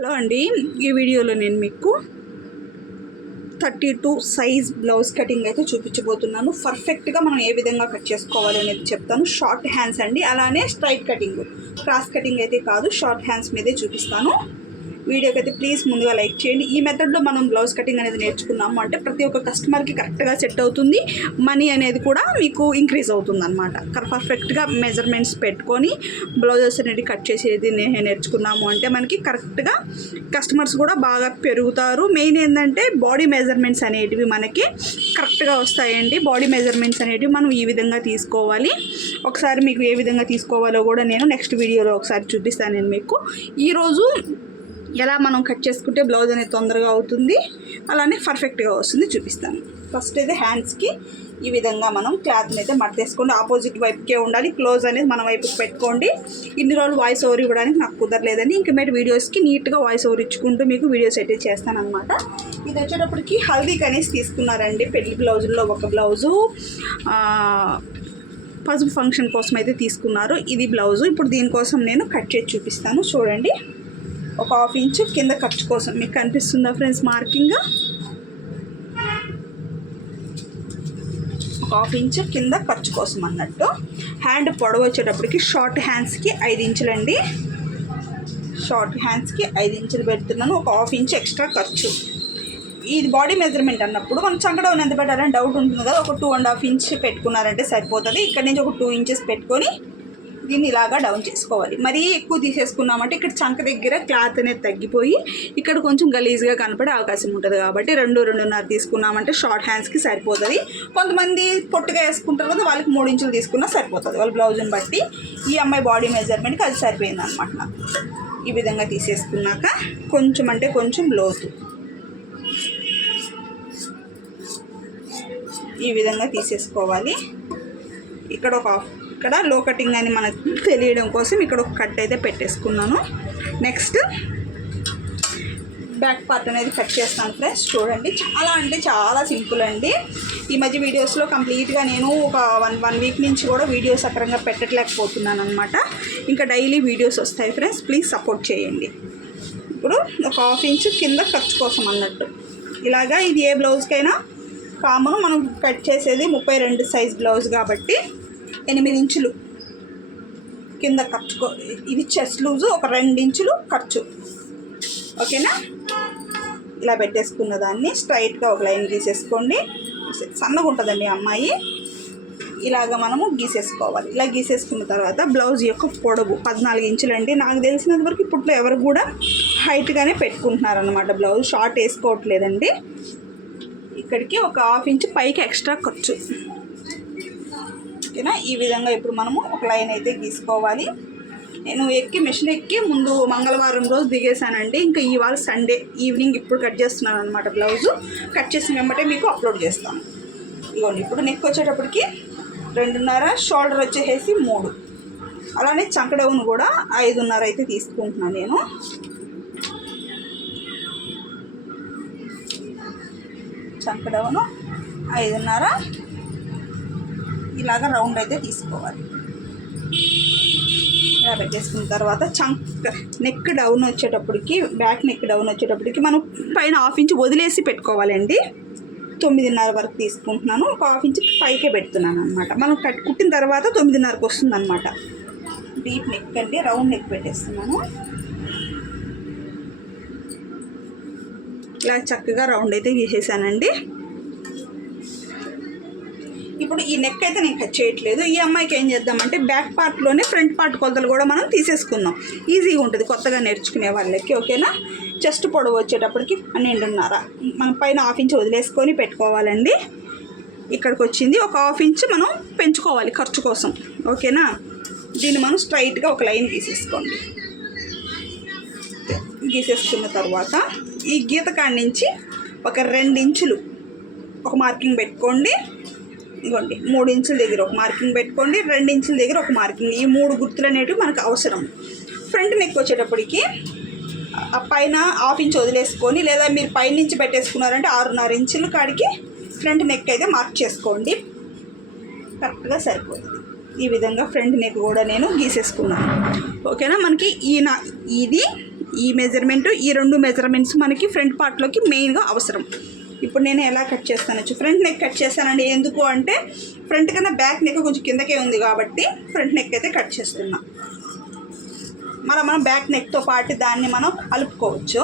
Hello అండి. ఈ వీడియోలో నేను మీకు thirty two size blouse cutting అయితే చూపించబోతున్నాను. పర్ఫెక్ట్గా మనం ఏ విధంగా కట్ చేసుకోవాలి అనేది చెప్తాను. షార్ట్ హ్యాండ్స్ అండి. అలానే స్ట్రైట్ కటింగ్. క్రాస్ కటింగ్ అయితే కాదు. షార్ట్ హ్యాండ్స్ మీదే చూపిస్తాను. వీడియోకి అయితే ప్లీజ్ ముందుగా లైక్ చేయండి. ఈ మెథడ్లో మనం బ్లౌజ్ కటింగ్ అనేది నేర్చుకున్నాము అంటే ప్రతి ఒక్క కస్టమర్కి కరెక్ట్గా సెట్ అవుతుంది. మనీ అనేది కూడా మీకు ఇంక్రీజ్ అవుతుంది అనమాట పర్ఫెక్ట్గా మెజర్మెంట్స్ పెట్టుకొని బ్లౌజెస్ అనేది కట్ చేసేది నే- నేర్చుకున్నాము అంటే మనకి కరెక్ట్గా కస్టమర్స్ కూడా బాగా పెరుగుతారు. మెయిన్ ఏంటంటే బాడీ మెజర్మెంట్స్ అనేటివి మనకి కరెక్ట్గా వస్తాయండి. బాడీ మెజర్మెంట్స్ అనేటివి మనం ఈ విధంగా తీసుకోవాలి. ఒకసారి మీకు ఏ విధంగా తీసుకోవాలో కూడా నేను నెక్స్ట్ వీడియోలో ఒకసారి చూపిస్తాను నేను మీకు. ఈరోజు ఎలా మనం కట్ చేసుకుంటే బ్లౌజ్ అనేది తొందరగా అవుతుంది అలానే పర్ఫెక్ట్గా వస్తుంది చూపిస్తాను. ఫస్ట్ అయితే హ్యాండ్స్కి ఈ విధంగా మనం క్లాత్ని అయితే మడతేసుకోండి ఆపోజిట్ వైపుకే ఉండాలి. క్లోజ్ అనేది మన వైపుకి పెట్టుకోండి. ఇన్ని రోజులు వాయిస్ ఓవర్ ఇవ్వడానికి నాకు కుదరలేదని ఇంక మీరు వీడియోస్కి నీట్గా వాయిస్ ఓవర్ ఇచ్చుకుంటూ మీకు వీడియోస్ అయితే చేస్తానమాట ఇది వచ్చేటప్పటికి హల్దీ కనేసి తీసుకున్నారండి. పెళ్ళి బ్లౌజుల్లో ఒక బ్లౌజు. పసుపు ఫంక్షన్ కోసం అయితే తీసుకున్నారు. ఇది బ్లౌజు. ఇప్పుడు దీనికోసం నేను కట్ చేసి చూపిస్తాను. చూడండి. ఒక హాఫ్ ఇంచ్ కింద ఖర్చు కోసం. మీకు కనిపిస్తుందా ఫ్రెండ్స్ మార్కింగ్? ఒక హాఫ్ ఇంచ్ కింద ఖర్చు కోసం అన్నట్టు. హ్యాండ్ పొడవు వచ్చేటప్పటికి షార్ట్ హ్యాండ్స్కి ఐదు ఇంచులండి. షార్ట్ హ్యాండ్స్కి ఐదు ఇంచులు పెడుతున్నాను. ఒక హాఫ్ ఇంచ్ ఎక్స్ట్రా ఖర్చు. ఇది బాడీ మెజర్మెంట్ అన్నప్పుడు మనం చంకడౌన్ ఎంత పెట్టాలని డౌట్ ఉంటుంది కదా. ఒక టూ అండ్ హాఫ్ ఇంచ్ పెట్టుకున్నారంటే సరిపోతుంది. ఇక్కడ నుంచి ఒక టూ ఇంచెస్ పెట్టుకొని దీన్ని ఇలాగా డౌన్ చేసుకోవాలి. మరీ ఎక్కువ తీసేసుకున్నామంటే ఇక్కడ చంక దగ్గర క్లాత్ అనేది తగ్గిపోయి ఇక్కడ కొంచెం గలీజ్గా కనపడే అవకాశం ఉంటుంది కాబట్టి రెండు రెండున్నర తీసుకున్నామంటే షార్ట్ హ్యాండ్స్కి సరిపోతుంది. కొంతమంది పొట్టుగా వేసుకుంటారు కదా వాళ్ళకి మూడు ఇంచులు తీసుకున్నా సరిపోతుంది. వాళ్ళ బ్లౌజ్ని బట్టి ఈ అమ్మాయి బాడీ మెజర్మెంట్కి అది సరిపోయింది అనమాట నాకు. ఈ విధంగా తీసేసుకున్నాక కొంచెం అంటే కొంచెం లోతు. ఈ విధంగా తీసేసుకోవాలి. ఇక్కడ ఒక ఇక్కడ లో కటింగ్ అని మనకు తెలియడం కోసం ఇక్కడ ఒక కట్ అయితే పెట్టేసుకున్నాను. నెక్స్ట్ బ్యాక్ పార్ట్ అనేది కట్ చేస్తాను ఫ్రెండ్స్ చూడండి చాలా అంటే చాలా సింపుల్ అండి. ఈ మధ్య వీడియోస్లో కంప్లీట్గా నేను ఒక వన్ వన్ వీక్ నుంచి కూడా వీడియోస్ సక్రంగా పెట్టలేకపోతున్నాను అనమాట ఇంకా డైలీ వీడియోస్ వస్తాయి ఫ్రెండ్స్ ప్లీజ్ సపోర్ట్ చేయండి. ఇప్పుడు ఒక హాఫ్ ఇంచ్ కింద ఖర్చు కోసం అన్నట్టు. ఇలాగా ఇది ఏ బ్లౌజ్కైనా కామన్ మనం కట్ చేసేది ముప్పై రెండు సైజ్ బ్లౌజ్ కాబట్టి ఎనిమిది ఇంచులు కింద ఖర్చుకో ఇది చెస్ట్ లూజు ఒక రెండు ఇంచులు ఖర్చు. ఓకేనా? ఇలా పెట్టేసుకున్న దాన్ని స్ట్రైట్గా ఒక లైన్ గీసేసుకోండి. సన్నగా ఉంటుందండి అమ్మాయి. ఇలాగ మనము గీసేసుకోవాలి. ఇలా గీసేసుకున్న తర్వాత బ్లౌజ్ యొక్క పొడవు పద్నాలుగు ఇంచులు అండి. నాకు తెలిసినంత వరకు ఇప్పట్లో ఎవరు కూడా హైట్గానే పెట్టుకుంటున్నారు అనమాట బ్లౌజ్. షార్ట్ వేసుకోవట్లేదండి. ఇక్కడికి ఒక హాఫ్ ఇంచ్ పైకి ఎక్స్ట్రా ఖర్చు. ఓకేనా ఈ విధంగా ఇప్పుడు మనము ఒక లైన్ అయితే గీసుకోవాలి. నేను ఎక్కి మిషన్ ఎక్కి ముందు మంగళవారం రోజు దిగేశానండి. ఇంకా ఇవాళ సండే ఈవినింగ్ ఇప్పుడు కట్ చేస్తున్నాను అనమాట బ్లౌజు. కట్ చేసిన వెంబటే మీకు అప్లోడ్ చేస్తాను. ఇదిగోండి ఇప్పుడు నెక్ వచ్చేటప్పటికి రెండున్నర షోల్డర్ వచ్చేసి మూడు. అలానే చంకడౌన్ కూడా ఐదున్నర అయితే తీసుకుంటున్నాను నేను. చంకడౌను ఐదున్నర ఇలాగ రౌండ్ అయితే తీసుకోవాలి. ఇలా పెట్టేసుకున్న తర్వాత చంక్ నెక్ డౌన్ వచ్చేటప్పటికి బ్యాక్ నెక్ డౌన్ వచ్చేటప్పటికి మనం పైన హాఫ్ ఇంచ్ వదిలేసి పెట్టుకోవాలండి. తొమ్మిదిన్నర వరకు తీసుకుంటున్నాను. ఒక హాఫ్ ఇంచ్ పైకే పెడుతున్నాను అనమాట మనం కట్ కుట్టిన తర్వాత తొమ్మిదిన్నరకు వస్తుంది అనమాట డీప్ నెక్ అండి రౌండ్ నెక్ పెట్టేస్తున్నాను. ఇలా చక్కగా రౌండ్ అయితే గీసేసానండి. ఇప్పుడు ఈ నెక్ అయితే నేను కట్ చేయట్లేదు. ఈ అమ్మాయికి ఏం చేద్దామంటే బ్యాక్ పార్ట్లోనే ఫ్రంట్ పార్ట్ కొలతలు కూడా మనం తీసేసుకుందాం. ఈజీగా ఉంటుంది. కొత్తగా నేర్చుకునే వాళ్ళకి ఓకేనా చెస్ట్ పొడవు వచ్చేటప్పటికి పన్నెండున్నర. మనం పైన హాఫ్ ఇంచ్ వదిలేసుకొని పెట్టుకోవాలండి. ఇక్కడికి వచ్చింది. ఒక హాఫ్ ఇంచ్ మనం పెంచుకోవాలి ఖర్చు కోసం. ఓకేనా దీన్ని మనం స్ట్రైట్గా ఒక లైన్ గీసేసుకోండి గీసేసుకున్న తర్వాత ఈ గీత కాడి నుంచి ఒక రెండు ఇంచులు ఒక మార్కింగ్ పెట్టుకోండి. ఇదిగోండి మూడు ఇంచుల దగ్గర ఒక మార్కింగ్ పెట్టుకోండి రెండు ఇంచుల దగ్గర ఒక మార్కింగ్. ఈ మూడు గుర్తులు అనేటివి మనకు అవసరం. ఫ్రంట్ నెక్ వచ్చేటప్పటికి ఆ పైన హాఫ్ ఇంచ్ వదిలేసుకొని లేదా మీరు పైనుంచి పెట్టేసుకున్నారంటే ఆరున్నర ఇంచుల కాడికి ఫ్రంట్ నెక్ అయితే మార్క్ చేసుకోండి. కరెక్ట్గా సరిపోతుంది. ఈ విధంగా ఫ్రంట్ నెక్ కూడా నేను గీసేసుకున్నాను. ఓకేనా? మనకి ఈ నా ఇది ఈ మెజర్మెంట్ ఈ రెండు మెజర్మెంట్స్ మనకి ఫ్రంట్ పార్ట్లోకి మెయిన్గా అవసరం. ఇప్పుడు నేను ఎలా కట్ చేస్తాను ఫ్రంట్ నెక్ కట్ చేస్తానండి ఎందుకు అంటే ఫ్రంట్ కన్నా బ్యాక్ నెక్ కొంచెం కిందకే ఉంది కాబట్టి ఫ్రంట్ నెక్ అయితే కట్ చేస్తున్నా. మళ్ళీ మనం బ్యాక్ నెక్తో పాటు దాన్ని మనం కలుపుకోవచ్చు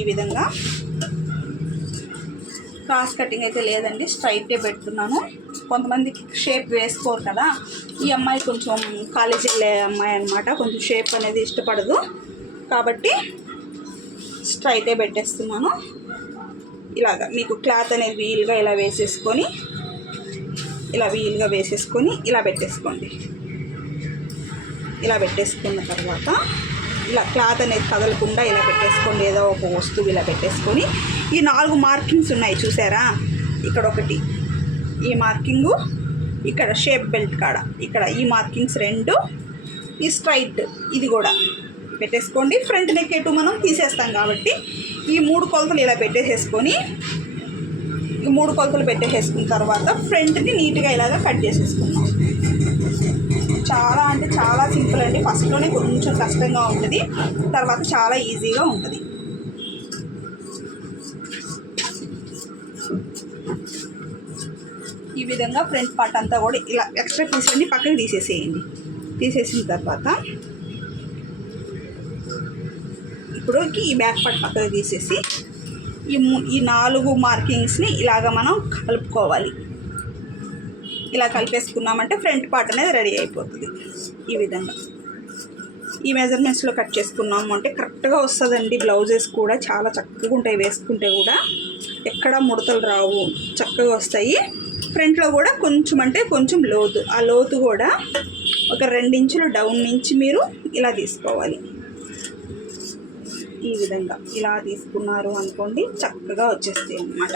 ఈ విధంగా. క్రాస్ కటింగ్ అయితే లేదండి స్ట్రైటే పెడుతున్నాను. కొంతమందికి షేప్ వేసుకోరు కదా. ఈ అమ్మాయి కొంచెం కాలేజీ వెళ్ళే అమ్మాయి అనమాట కొంచెం షేప్ అనేది ఇష్టపడదు. కాబట్టి స్ట్రైటే పెట్టేస్తున్నాను. ఇలాగా మీకు క్లాత్ అనేది వీలుగా ఇలా వేసేసుకొని ఇలా వీలుగా వేసేసుకొని ఇలా పెట్టేసుకోండి. ఇలా పెట్టేసుకున్న తర్వాత ఇలా క్లాత్ అనేది కదలకుండా ఇలా పెట్టేసుకోండి. ఏదో ఒక వస్తువు ఇలా పెట్టేసుకొని ఈ నాలుగు మార్కింగ్స్ ఉన్నాయి చూసారా? ఇక్కడ ఒకటి ఈ మార్కింగు ఇక్కడ షేప్ బెల్ట్ కాడ ఇక్కడ ఈ మార్కింగ్స్ రెండు ఈ స్ట్రైట్ ఇది కూడా. పెట్టేసుకోండి. ఫ్రంట్ నెక్ ఎటు మనం తీసేస్తాం కాబట్టి ఈ మూడు కొలతలు ఇలా పెట్టేసేసుకొని ఈ మూడు కొలతలు పెట్టేసేసుకున్న తర్వాత ఫ్రంట్ని నీట్గా ఇలాగా కట్ చేసేసుకున్నాం చాలా అంటే చాలా సింపుల్ అండి. ఫస్ట్లోనే కొంచెం కష్టంగా ఉంటుంది. తర్వాత చాలా ఈజీగా ఉంటుంది. ఈ విధంగా ఫ్రంట్ పార్ట్ అంతా కూడా ఇలా ఎక్స్ట్రా పీసులన్నీ పక్కకి తీసేసేయండి. తీసేసిన తర్వాత ఇప్పుడు ఈ బ్యాక్ పార్ట్ పక్కకి తీసేసి ఈ ఈ నాలుగు మార్కింగ్స్ని ఇలాగ మనం కలుపుకోవాలి. ఇలా కలిపేసుకున్నామంటే ఫ్రంట్ పార్ట్ అనేది రెడీ అయిపోతుంది ఈ విధంగా. ఈ మెజర్మెంట్స్లో కట్ చేసుకున్నాము అంటే కరెక్ట్గా వస్తుందండి. బ్లౌజెస్ కూడా చాలా చక్కగా ఉంటాయి. వేసుకుంటే కూడా ఎక్కడ ముడతలు రావు. చక్కగా వస్తాయి. ఫ్రంట్లో కూడా కొంచెం అంటే కొంచెం లోతు ఆ లోతు కూడా ఒక రెండించులు డౌన్ నుంచి మీరు ఇలా తీసుకోవాలి. ఈ విధంగా ఇలా తీసుకున్నారు అనుకోండి చక్కగా వచ్చేస్తాయి అన్నమాట.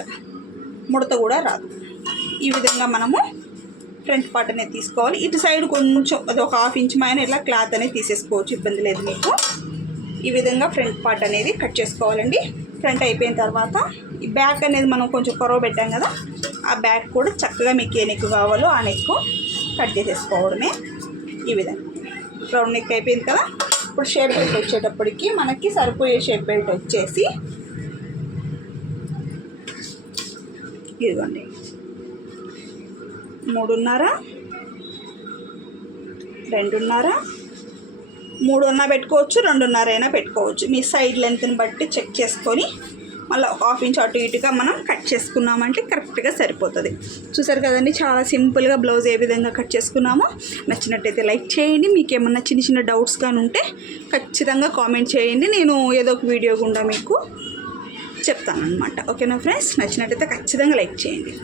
ముడత కూడా రాదు. ఈ విధంగా మనము ఫ్రంట్ పార్ట్ అనేది తీసుకోవాలి. ఇటు సైడ్ కొంచెం అది ఒక హాఫ్ ఇంచ్ పైన ఇలా క్లాత్ అనేది తీసేసుకోవచ్చు ఇబ్బంది లేదు మీకు. ఈ విధంగా ఫ్రంట్ పార్ట్ అనేది కట్ చేసుకోవాలండి. ఫ్రంట్ అయిపోయిన తర్వాత ఈ బ్యాక్ అనేది మనం కొంచెం కొరవ పెట్టాం కదా ఆ బ్యాక్ కూడా చక్కగా మీకు ఏ నెక్ కావాలో ఆ నెక్ కట్ చేసేసుకోవడమే ఈ విధంగా. రౌండ్ నెక్ అయిపోయింది కదా ఇప్పుడు షేప్ బెల్ట్ వచ్చేటప్పటికి మనకి సరిపోయే షేప్ బెల్ట్ వచ్చేసి ఇదిగోండి. మూడున్నర రెండున్నర మూడున్నర పెట్టుకోవచ్చు రెండున్నర అయినా పెట్టుకోవచ్చు. మీ సైడ్ లెంత్ని బట్టి చెక్ చేసుకొని మళ్ళీ ఒక హాఫ్ ఇంచ్ అటు ఇటుగా మనం కట్ చేసుకున్నామంటే కరెక్ట్గా సరిపోతుంది. చూసారు కదండి చాలా సింపుల్గా బ్లౌజ్ ఏ విధంగా కట్ చేసుకున్నామో. నచ్చినట్టయితే లైక్ చేయండి. మీకు ఏమన్నా చిన్న చిన్న డౌట్స్ కానీ ఉంటే ఖచ్చితంగా కామెంట్ చేయండి. నేను ఏదో ఒక వీడియో గుండా మీకు చెప్తాను అనమాట ఓకేనా ఫ్రెండ్స్? నచ్చినట్టయితే ఖచ్చితంగా లైక్ చేయండి.